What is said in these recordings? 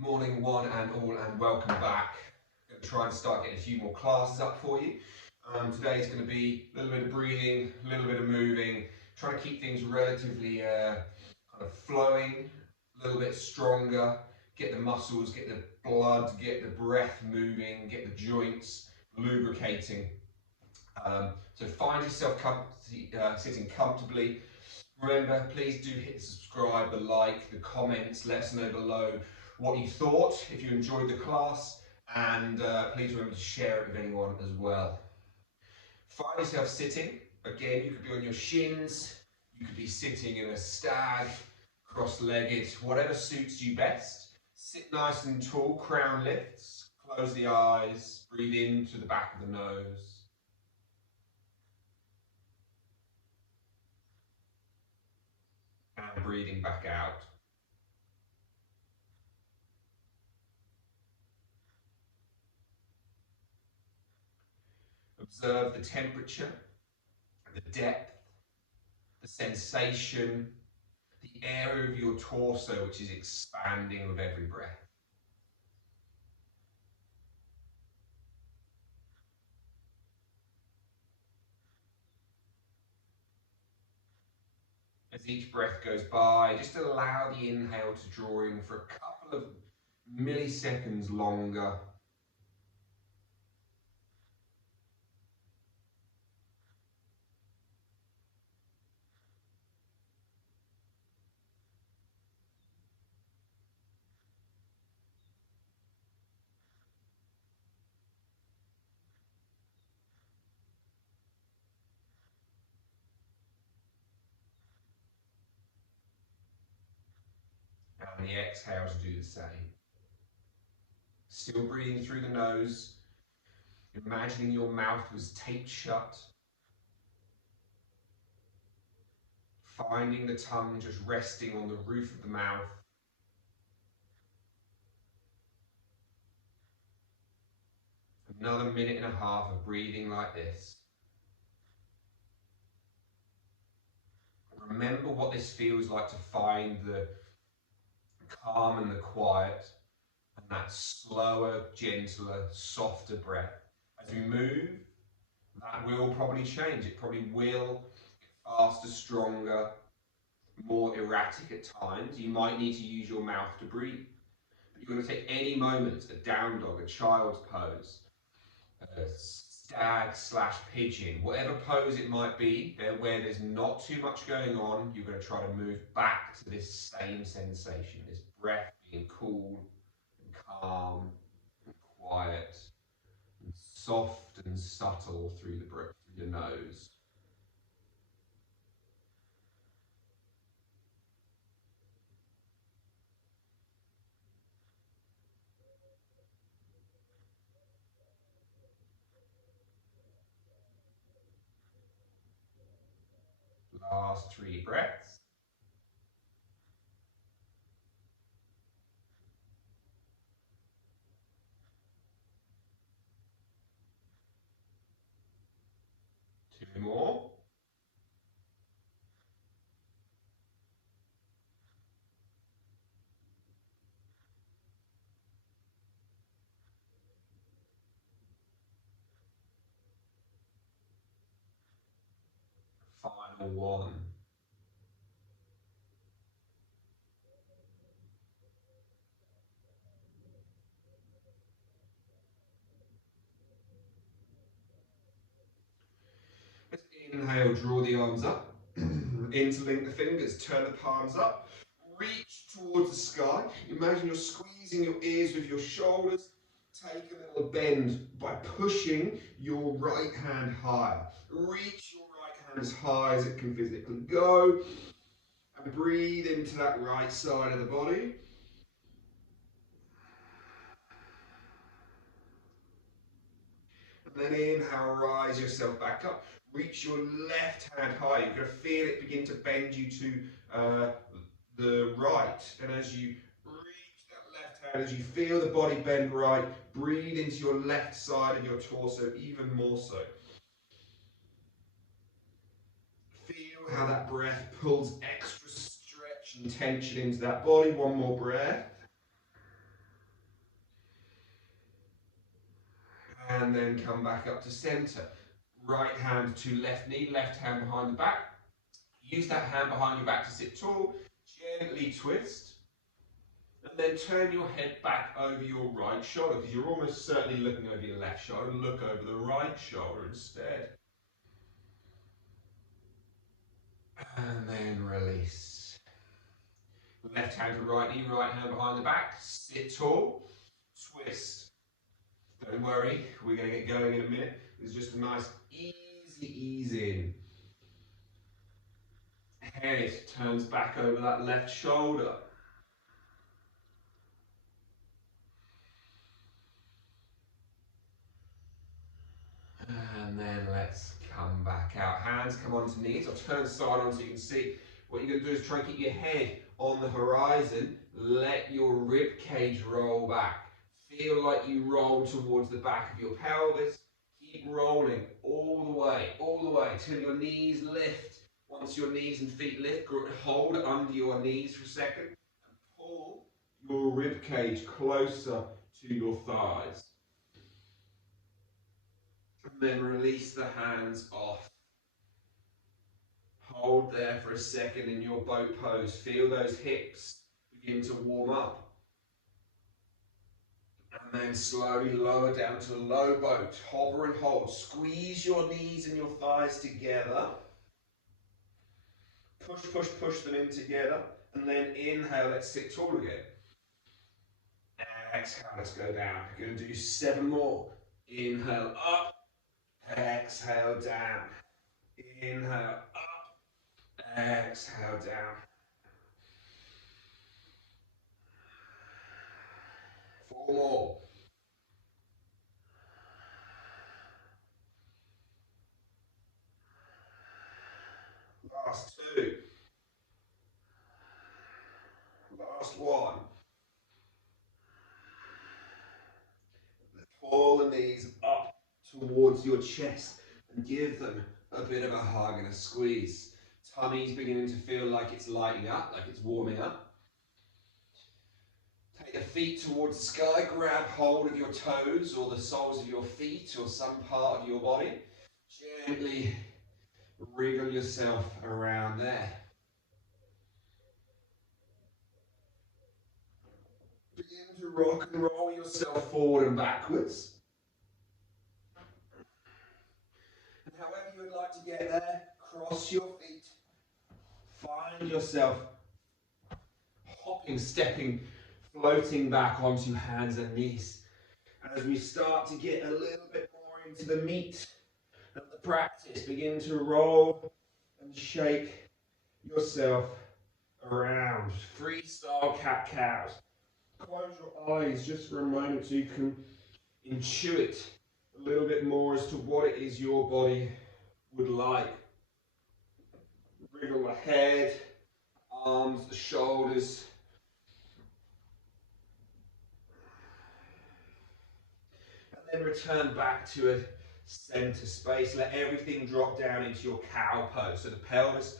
Morning one and all, and welcome back. I'm going to try and start getting a few more classes up for you. Today's going to be a little bit of breathing, a little bit of moving, trying to keep things relatively kind of flowing, a little bit stronger, get the muscles, get the blood, get the breath moving, get the joints lubricating. So find yourself sitting comfortably. Remember, please do hit the subscribe, the like, the comments. Let us know below what you thought, if you enjoyed the class, and please remember to share it with anyone as well. Find yourself sitting. Again, you could be on your shins, you could be sitting in a stag, cross-legged, whatever suits you best. Sit nice and tall, crown lifts, close the eyes, breathe into the back of the nose. And breathing back out. Observe the temperature, the depth, the sensation, the area of your torso which is expanding with every breath. As each breath goes by, just allow the inhale to draw in for a couple of milliseconds longer. And the exhale to do the same. Still breathing through the nose, imagining your mouth was taped shut. Finding the tongue just resting on the roof of the mouth. Another minute and a half of breathing like this. Remember what this feels like to find the calm and the quiet, and that slower, gentler, softer breath. As we move, that will probably change. It probably will get faster, stronger, more erratic at times. You might need to use your mouth to breathe. But you're going to take any moment, a down dog, a child's pose, a stag slash pigeon, whatever pose it might be, where there's not too much going on, you're going to try to move back to this same sensation, this breath being cool and calm and quiet and soft and subtle through the nose. Last 3 breaths. Two more. Final one. Let's inhale, draw the arms up. Interlink the fingers, turn the palms up. Reach towards the sky. Imagine you're squeezing your ears with your shoulders. Take a little bend by pushing your right hand higher. Reach your right hand as high as it can physically go. And breathe into that right side of the body. And then inhale, rise yourself back up. Reach your left hand high. You're going to feel it begin to bend you to the right. And as you reach that left hand, as you feel the body bend right, breathe into your left side of your torso even more so. Feel how that breath pulls extra stretch and tension into that body. One more breath. and then come back up to center. Right hand to left knee, left hand behind the back. Use that hand behind your back to sit tall. Gently twist. And then turn your head back over your right shoulder, because you're almost certainly looking over your left shoulder. Look over the right shoulder instead. And then release. Left hand to right knee, right hand behind the back. Sit tall. Twist. Don't worry, we're going to get going in a minute. It's just a nice easy ease in. Head turns back over that left shoulder. And then let's come back out. Hands come onto knees. I'll turn side on so you can see. What you're going to do is try and keep your head on the horizon. Let your rib cage roll back. Feel like you roll towards the back of your pelvis. Keep rolling all the way till your knees lift. Once your knees and feet lift, hold under your knees for a second and pull your rib cage closer to your thighs. And then release the hands off. Hold there for a second in your boat pose. Feel those hips begin to warm up. And then slowly lower down to a low boat. Hover and hold. Squeeze your knees and your thighs together. Push, push, push them in together. And then inhale, let's sit tall again. Exhale, let's go down. We're going to do 7 more. Inhale up. Exhale down. Inhale up. Exhale down. 4 more. Last 2. Last 1. Pull the knees up towards your chest and give them a bit of a hug and a squeeze. Tummy's beginning to feel like it's lighting up, like it's warming up. Take the feet towards the sky, grab hold of your toes or the soles of your feet or some part of your body. Gently wriggle yourself around there. Begin to rock and roll yourself forward and backwards. And however you would like to get there, cross your feet. Find yourself hopping, stepping, floating back onto hands and knees. And as we start to get a little bit more into the meat of the practice, begin to roll and shake yourself around. Freestyle cat-cows. Close your eyes just for a moment so you can intuit a little bit more as to what it is your body would like. Wriggle the head, arms, the shoulders. And then return back to a center space. Let everything drop down into your cow pose. So the pelvis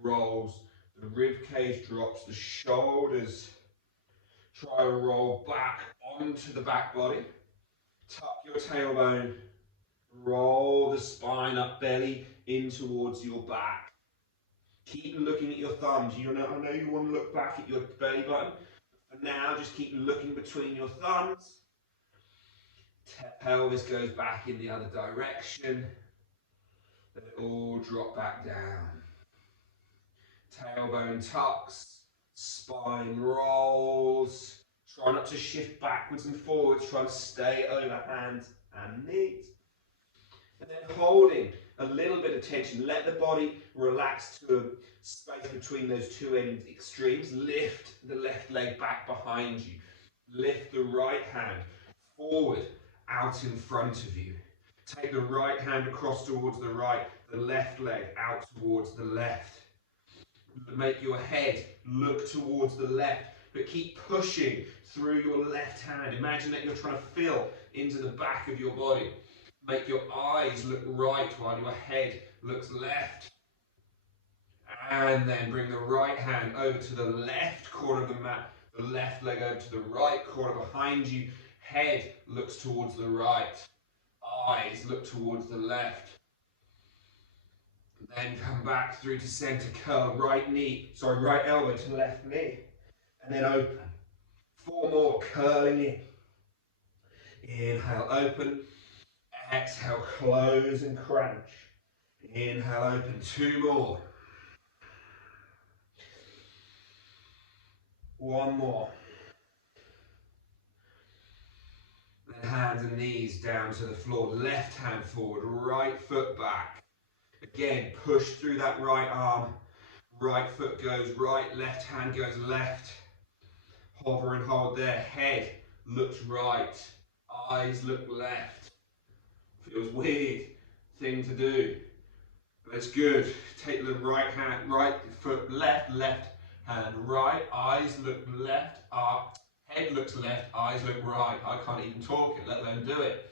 rolls, the rib cage drops, the shoulders try to roll back onto the back body. Tuck your tailbone, roll the spine up, belly in towards your back. Keep looking at your thumbs. I know you want to look back at your belly button. For now, just keep looking between your thumbs. Pelvis goes back in the other direction. Let it all drop back down. Tailbone tucks, spine rolls. Try not to shift backwards and forwards. Try to stay over hands and knees. And then holding a little bit of tension. Let the body relax to a space between those two end extremes. Lift the left leg back behind you. Lift the right hand forward, out in front of you. Take the right hand across towards the right, the left leg out towards the left. Make your head look towards the left, but keep pushing through your left hand. Imagine that you're trying to fill into the back of your body. Make your eyes look right while your head looks left. And then bring the right hand over to the left corner of the mat, the left leg over to the right corner behind you. Head looks towards the right. eyes look towards the left. Then come back through to center, curl, right elbow to left knee. And then open. 4 more, curling in. Inhale, open. Exhale, close and crunch. Inhale, open. 2 more. 1 more. Then hands and knees down to the floor. Left hand forward, right foot back. Again, push through that right arm. Right foot goes right, left hand goes left. Hover and hold there. Head looks right. Eyes look left. Feels weird thing to do, but it's good. Take the right foot left, left hand right. Eyes look left, head looks left, eyes look right. I can't even talk it, let alone do it.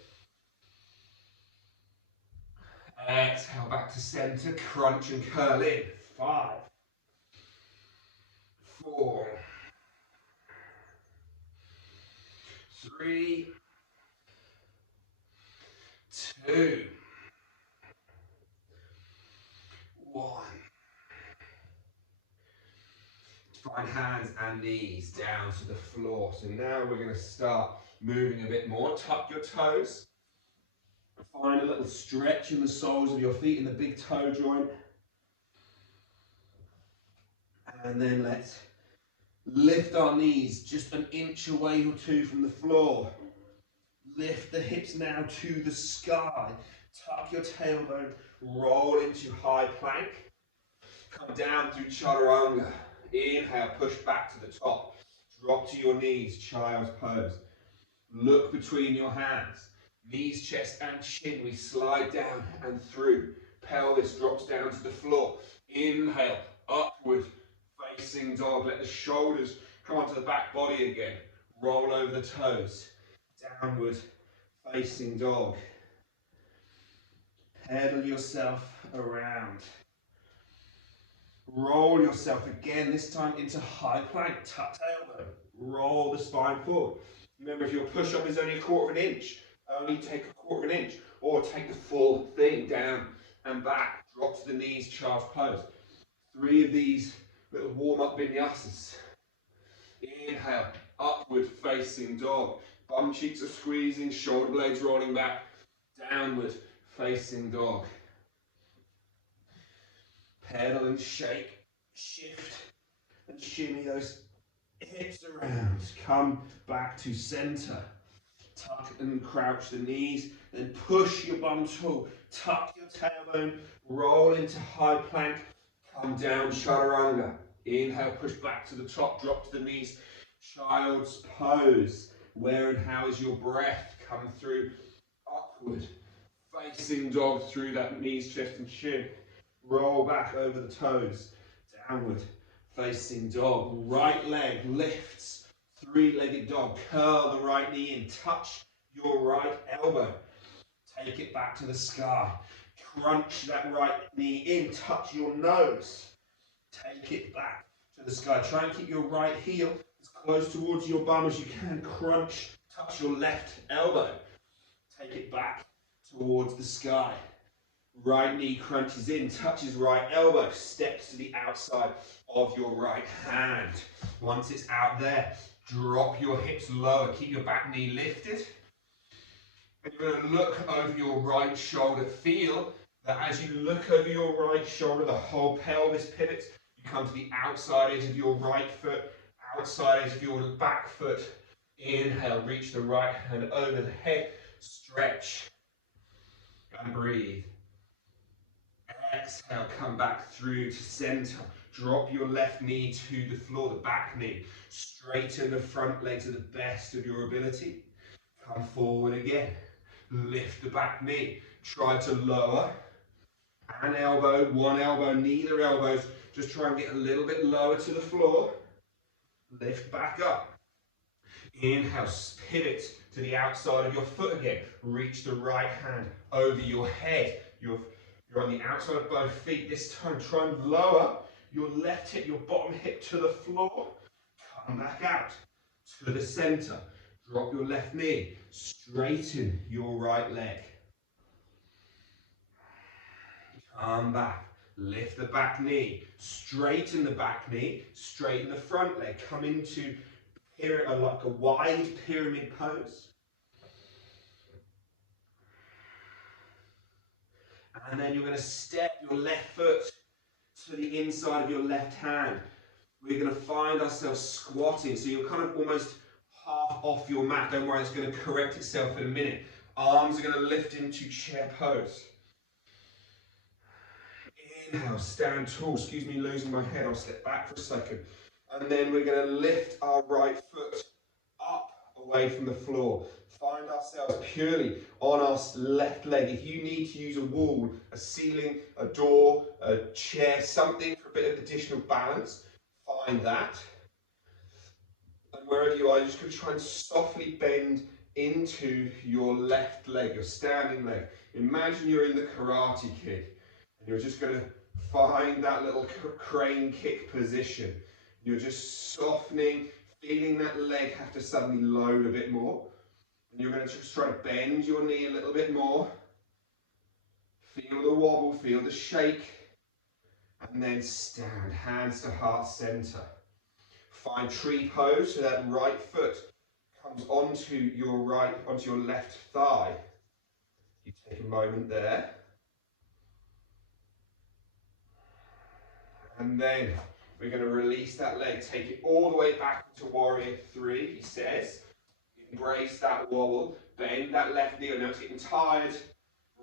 Exhale back to center, crunch and curl in. 5, 4, 3, 2, 1. Find hands and knees down to the floor. So now we're going to start moving a bit more. Tuck your toes. Find a little stretch in the soles of your feet in the big toe joint. And then let's lift our knees just an inch away or 2 from the floor. Lift the hips now to the sky. Tuck your tailbone, roll into high plank. Come down through chaturanga. Inhale, push back to the top. Drop to your knees, child's pose. Look between your hands. Knees, chest and chin. We slide down and through. Pelvis drops down to the floor. Inhale, upward, facing dog. Let the shoulders come onto the back body again. Roll over the toes. Downward, facing dog. Pedal yourself around. Roll yourself again, this time into high plank. Tuck tailbone. Roll the spine forward. Remember, if your push-up is only 1/4 of an inch, only take 1/4 of an inch, or take the full thing down and back. Drop to the knees, child's pose. 3 of these little warm-up vinyasas. Inhale, upward facing dog. Bum cheeks are squeezing, shoulder blades rolling back. Downward facing dog. Pedal and shake, shift and shimmy those hips around. Come back to center. Tuck and crouch the knees, then push your bum tool. Tuck your tailbone, roll into high plank. Come down, chaturanga. Inhale, push back to the top, drop to the knees. Child's pose. Where and how is your breath? Come through, upward. Facing dog through that knees, chest and chin. Roll back over the toes. Downward, facing dog. Right leg lifts. 3-legged dog. Curl the right knee in. Touch your right elbow. Take it back to the sky. Crunch that right knee in. Touch your nose. Take it back to the sky. Try and keep your right heel as close towards your bum as you can. Crunch. Touch your left elbow. Take it back towards the sky. Right knee crunches in, touches right elbow, steps to the outside of your right hand. Once it's out there, drop your hips lower, keep your back knee lifted. And you're going to look over your right shoulder. Feel that as you look over your right shoulder, the whole pelvis pivots. You come to the outside edge of your right foot, outside edge of your back foot. Inhale, reach the right hand over the head, stretch and breathe. Exhale, come back through to center. Drop your left knee to the floor, the back knee. Straighten the front leg to the best of your ability. Come forward again. Lift the back knee. Try to lower an elbow, one elbow, neither elbows. Just try and get a little bit lower to the floor. Lift back up. Inhale, pivot to the outside of your foot again. Reach the right hand over your head. You're on the outside of both feet. This time, try and lower your left hip, your bottom hip to the floor. Come back out to the center. Drop your left knee. Straighten your right leg. Come back. Lift the back knee. Straighten the back knee. Straighten the front leg. Come into like a wide pyramid pose. And then you're going to step your left foot to the inside of your left hand. We're going to find ourselves squatting. So you're kind of almost half off your mat. Don't worry, it's going to correct itself in a minute. Arms are going to lift into chair pose. Inhale, stand tall. Excuse me, losing my head. I'll step back for a second. And then we're going to lift our right foot up away from the floor. Find ourselves purely on our left leg. If you need to use a wall, a ceiling, a door, a chair, something for a bit of additional balance, find that. And wherever you are, you're just going to try and softly bend into your left leg, your standing leg. Imagine you're in the Karate Kid, and you're just going to find that little crane kick position. You're just softening, feeling that leg have to suddenly load a bit more. And you're going to just try to bend your knee a little bit more. Feel the wobble, feel the shake. And then stand, hands to heart center. Find tree pose, so that right foot comes onto your left thigh. You take a moment there. And then we're going to release that leg, take it all the way back to warrior three, he says. Embrace that wobble, bend that left knee. I know it's getting tired.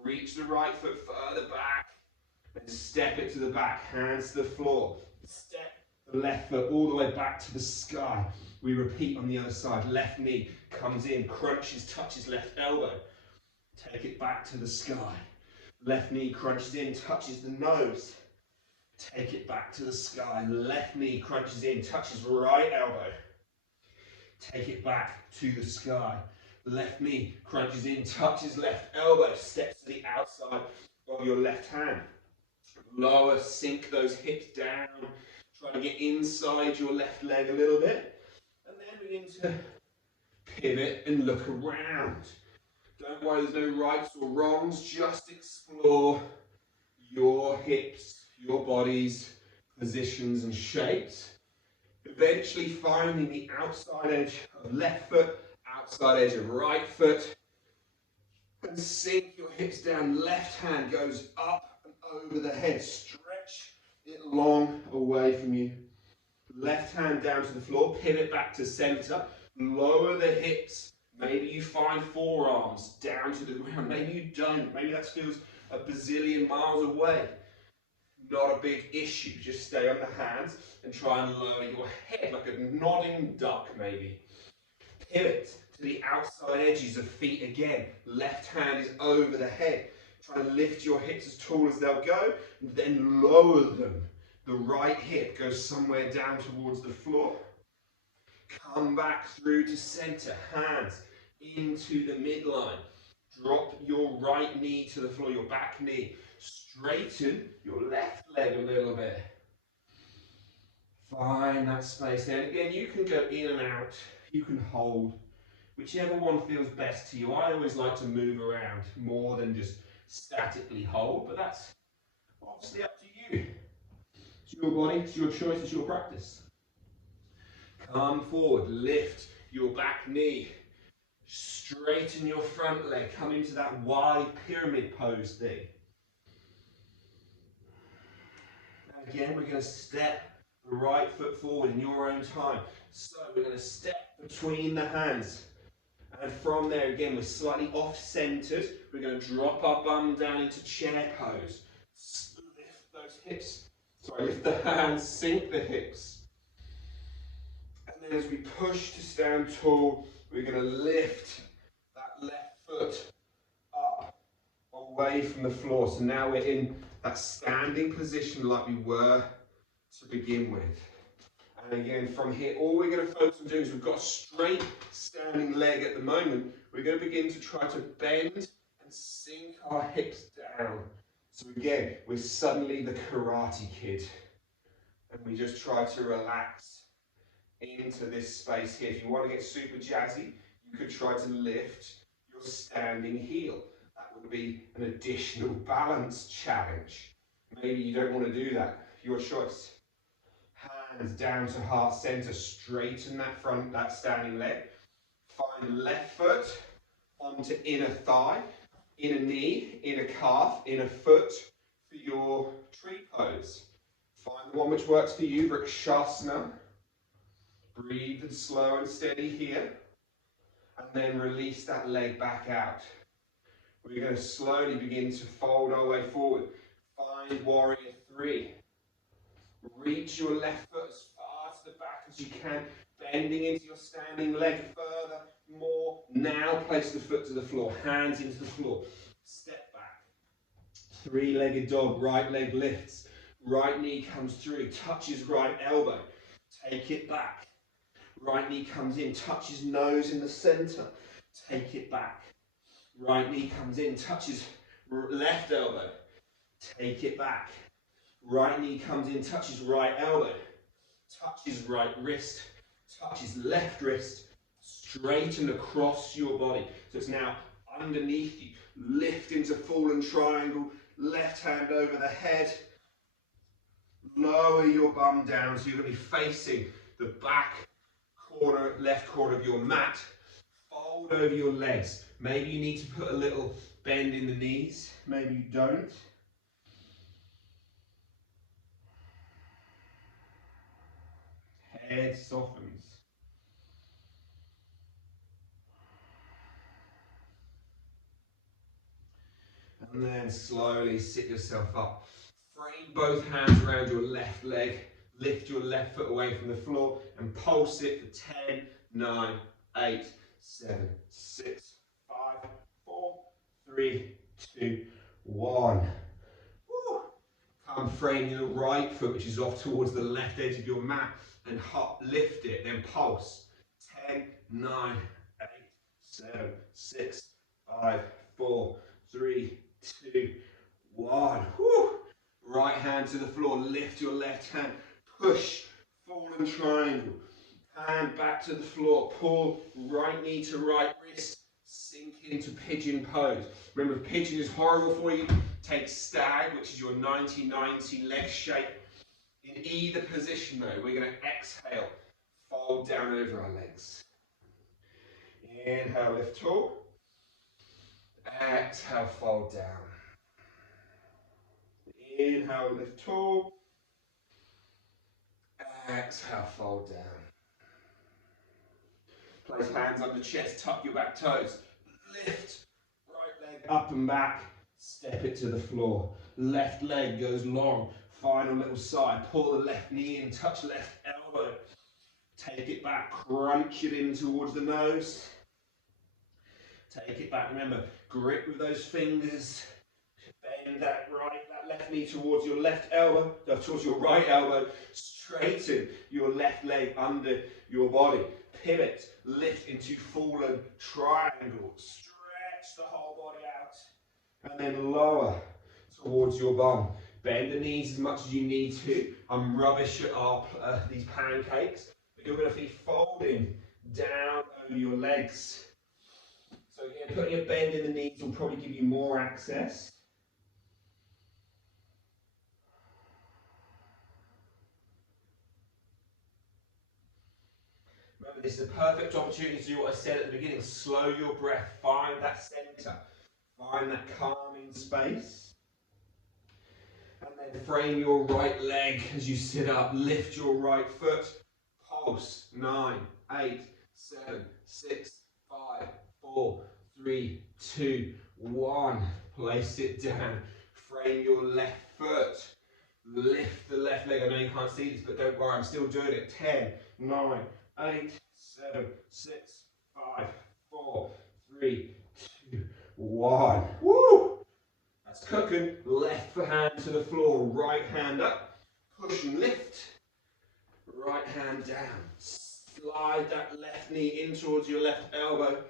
Reach the right foot further back, and step it to the back, hands to the floor. Step the left foot all the way back to the sky. We repeat on the other side. Left knee comes in, crunches, touches left elbow. Take it back to the sky. Left knee crunches in, touches the nose. Take it back to the sky. Left knee crunches in, touches right elbow. Take it back to the sky. Left knee crunches in, touches left elbow, steps to the outside of your left hand. Lower, sink those hips down. Try to get inside your left leg a little bit. And then begin to pivot and look around. Don't worry, there's no rights or wrongs. Just explore your hips, your body's positions and shapes. Eventually finding the outside edge of left foot, outside edge of right foot. And sink your hips down. Left hand goes up and over the head. Stretch it long away from you. Left hand down to the floor. Pivot back to center. Lower the hips. Maybe you find forearms down to the ground. Maybe you don't. Maybe that feels a bazillion miles away. Not a big issue. Just stay on the hands and try and lower your head like a nodding duck maybe. Pivot to the outside edges of feet again. Left hand is over the head. Try and lift your hips as tall as they'll go. Then lower them. The right hip goes somewhere down towards the floor. Come back through to center. Hands into the midline. Drop your right knee to the floor, your back knee. Straighten your left leg a little bit. Find that space there. Again, you can go in and out. You can hold. Whichever one feels best to you. I always like to move around more than just statically hold, but that's obviously up to you. It's your body, it's your choice, it's your practice. Come forward, lift your back knee. Straighten your front leg. Come into that wide pyramid pose thing. And again, we're going to step the right foot forward in your own time. So we're going to step between the hands. And from there, again, we're slightly off-centered. We're going to drop our bum down into chair pose. Lift those hips. Sorry, lift the hands, sink the hips. And then as we push to stand tall, we're going to lift that left foot up, away from the floor. So now we're in that standing position like we were to begin with. And again, from here, all we're going to focus on doing is we've got a straight standing leg at the moment. We're going to begin to try to bend and sink our hips down. So again, we're suddenly the Karate Kid. And we just try to relax into this space here. If you want to get super jazzy, you could try to lift your standing heel. That would be an additional balance challenge. Maybe you don't want to do that. Your choice. Hands down to heart center. Straighten that standing leg. Find left foot onto inner thigh, inner knee, inner calf, inner foot for your tree pose. Find the one which works for you, Vrikshasana. Breathe and slow and steady here. And then release that leg back out. We're going to slowly begin to fold our way forward. Find warrior three. Reach your left foot as far to the back as you can, bending into your standing leg further, more. Now place the foot to the floor, hands into the floor. Step back. Three-legged dog, right leg lifts. Right knee comes through, touches right elbow. Take it back. Right knee comes in, touches nose in the center. Take it back. Right knee comes in, touches left elbow. Take it back. Right knee comes in, touches right elbow. Touches right wrist. Touches left wrist. Straighten across your body. So it's now underneath you. Lift into fallen triangle. Left hand over the head. Lower your bum down so you're going to be facing the back corner, left corner of your mat. Fold over your legs. Maybe you need to put a little bend in the knees. Maybe you don't. Head softens. And then slowly sit yourself up. Frame both hands around your left leg. Lift your left foot away from the floor and pulse it for 10, 9, 8, 7, 6, 5, 4, 3, 2, 1. Woo. Come frame your right foot, which is off towards the left edge of your mat, and hop, lift it, then pulse. 10, 9, 8, 7, 6, 5, 4, 3, 2, 1. Woo. Right hand to the floor, lift your left hand, push, fallen triangle. Hand back to the floor, pull right knee to right wrist, sink into pigeon pose. Remember, if pigeon is horrible for you, take stag, which is your 90-90 leg shape. In either position though, we're going to exhale, fold down over our legs. Inhale, lift tall. Exhale, fold down. Inhale, lift tall. Exhale, fold down. Place hands under chest, tuck your back toes. Lift, right leg up and back. Step it to the floor. Left leg goes long. Final little side. Pull the left knee in, touch left elbow. Take it back, crunch it in towards the nose. Take it back, remember, grip with those fingers. Bend that left knee towards your left elbow, towards your right elbow. Straighten your left leg under your body. Pivot, lift into fallen triangle. Stretch the whole body out. And then lower towards your bum. Bend the knees as much as you need to. I'm rubbish at these pancakes, but you're going to be folding down over your legs. So again, putting a bend in the knees will probably give you more access. Remember, this is a perfect opportunity to do what I said at the beginning. Slow your breath, find that center, find that calming space. And then frame your right leg as you sit up, lift your right foot, pulse, 9, 8, 7, 6, 5, 4, 3, 2, 1. Place it down, frame your left foot, lift the left leg. I know you can't see this, but don't worry, I'm still doing it. 10, 9, 8, 7, 6, 5, 4, 3, 2, 1. Woo! That's cooking. Left hand to the floor, right hand up, push and lift, right hand down. Slide that left knee in towards your left elbow,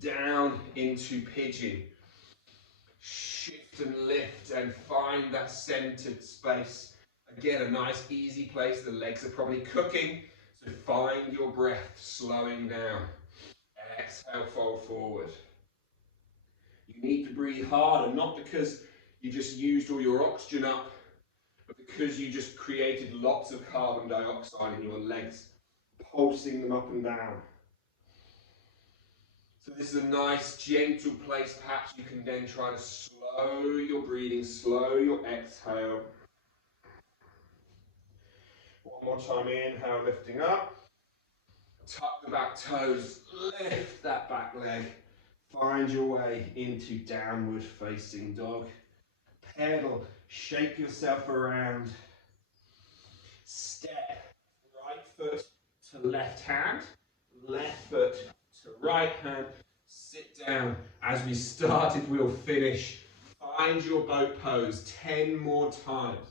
down into pigeon. Shift and lift and find that centered space. Again, a nice easy place. The legs are probably cooking, so find your breath, slowing down. Exhale, fold forward. You need to breathe harder, not because you just used all your oxygen up because you just created lots of carbon dioxide in your legs, pulsing them up and down. So this is a nice gentle place perhaps you can then try to slow your breathing, slow your exhale. One more time, inhale, lifting up. Tuck the back toes, lift that back leg. Find your way into downward facing dog. Pedal, shake yourself around. Step, right foot to left hand, left foot to right hand. Sit down. As we started, we'll finish. Find your boat pose 10 more times.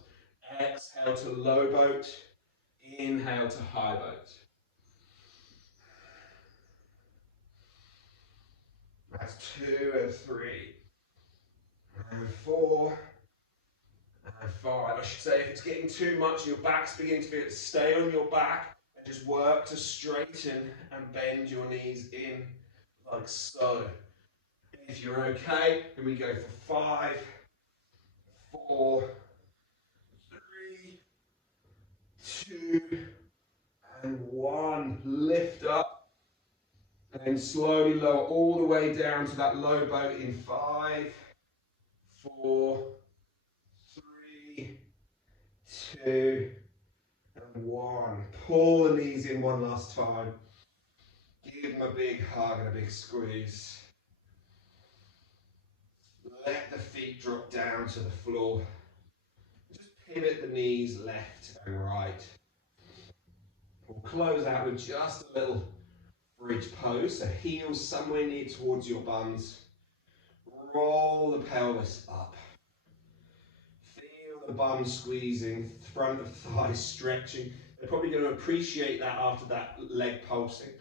Exhale to low boat, inhale to high boat. That's 2 and 3 and 4 and 5. I should say, if it's getting too much, your back's beginning to feel it, stay on your back and just work to straighten and bend your knees in like so. If you're okay, then we go for 5, 4, 3, 2 and 1. Lift up. And then slowly lower all the way down to that low boat in 5, 4, 3, 2, and 1. Pull the knees in one last time. Give them a big hug and a big squeeze. Let the feet drop down to the floor. Just pivot the knees left and right. We'll close out with just a little bridge pose, so heels somewhere near towards your buns. Roll the pelvis up. Feel the bum squeezing, front of thighs stretching. They're probably going to appreciate that after that leg pulsing.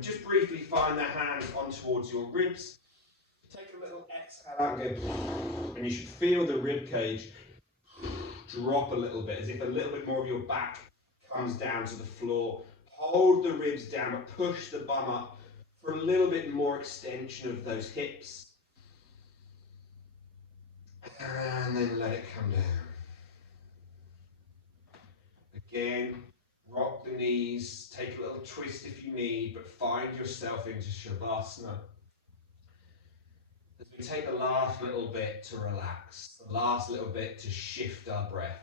Just briefly find the hands on towards your ribs. Take a little exhale out and go, and you should feel the rib cage drop a little bit, as if a little bit more of your back comes down to the floor. Hold the ribs down, but push the bum up for a little bit more extension of those hips. And then let it come down. Again, rock the knees, take a little twist if you need, but find yourself into Shavasana. As we take the last little bit to relax, the last little bit to shift our breath.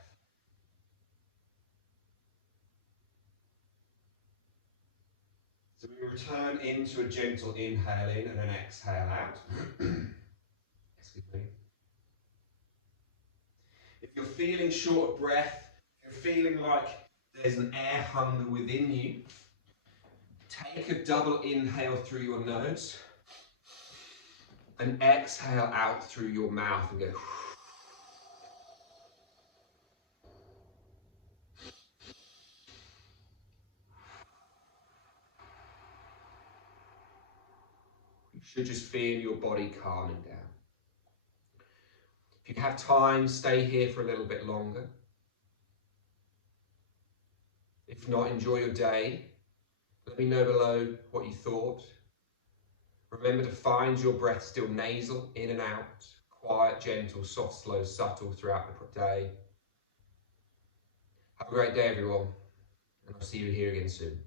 So we return into a gentle inhale in and an exhale out. Excuse me. If you're feeling short of breath, if you're feeling like there's an air hunger within you, take a double inhale through your nose and exhale out through your mouth and go. You should just feel your body calming down. If you have time, stay here for a little bit longer. If not, enjoy your day. Let me know below what you thought. Remember to find your breath still nasal, in and out, quiet, gentle, soft, slow, subtle throughout the day. Have a great day, everyone, and I'll see you here again soon.